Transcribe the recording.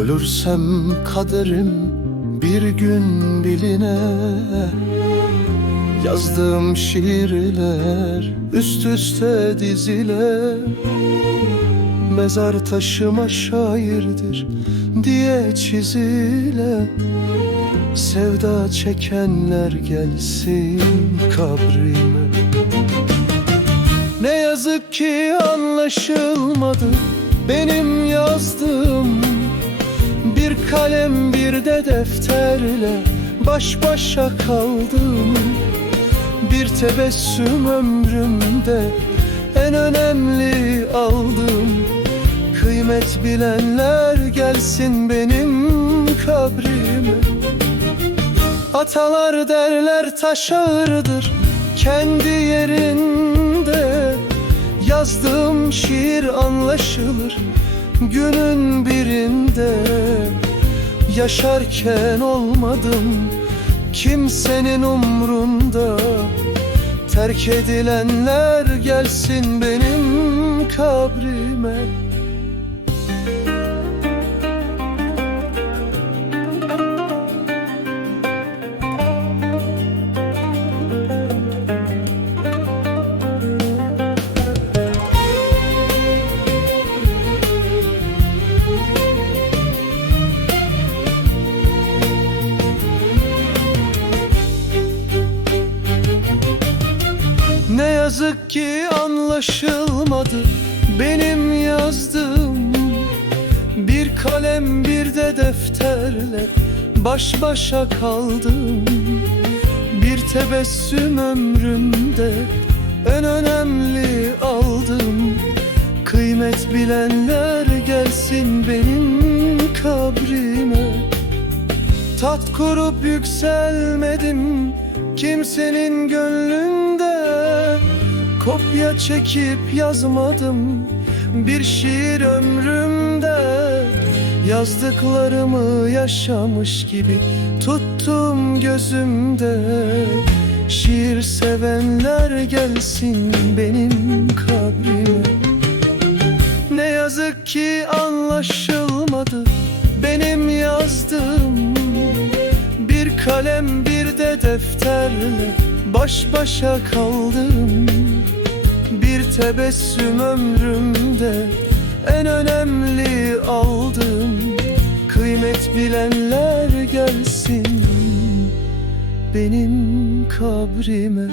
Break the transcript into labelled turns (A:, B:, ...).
A: Ölürsem kaderim bir gün biline. Yazdığım şiirler üst üste dizile. Mezar taşıma şairdir diye çizile. Sevda çekenler gelsin kabrime. Ne yazık ki anlaşılmadı benim yazdığım kalem bir de defterle baş başa kaldım. Bir tebessüm ömrümde en önemli aldım. Kıymet bilenler gelsin benim kabrime. Atalar derler taş ağırdır kendi yerinde. Yazdığım şiir anlaşılır günün birinde Yaşarken olmadım kimsenin umrunda. Terk edilenler gelsin benim kabrime yazık ki anlaşılmadı benim yazdığım. Bir kalem bir de defterle baş başa kaldım. Bir tebessüm ömrümde en önemli aldım. Kıymet bilenler gelsin benim kabrime. Tat kurup yükselmedim kimsenin gönlünde Kopya çekip yazmadım. Bir şiir ömrümde Yazdıklarımı yaşamış gibi tuttum gözümde. Şiir sevenler gelsin benim kabrime. Ne yazık ki anlaşılmadı benim yazdığım. Bir kalem bir de defterle baş başa kaldım. Bir tebessüm ömrümde en önemli aldım. Kıymet bilenler gelsin benim kabrime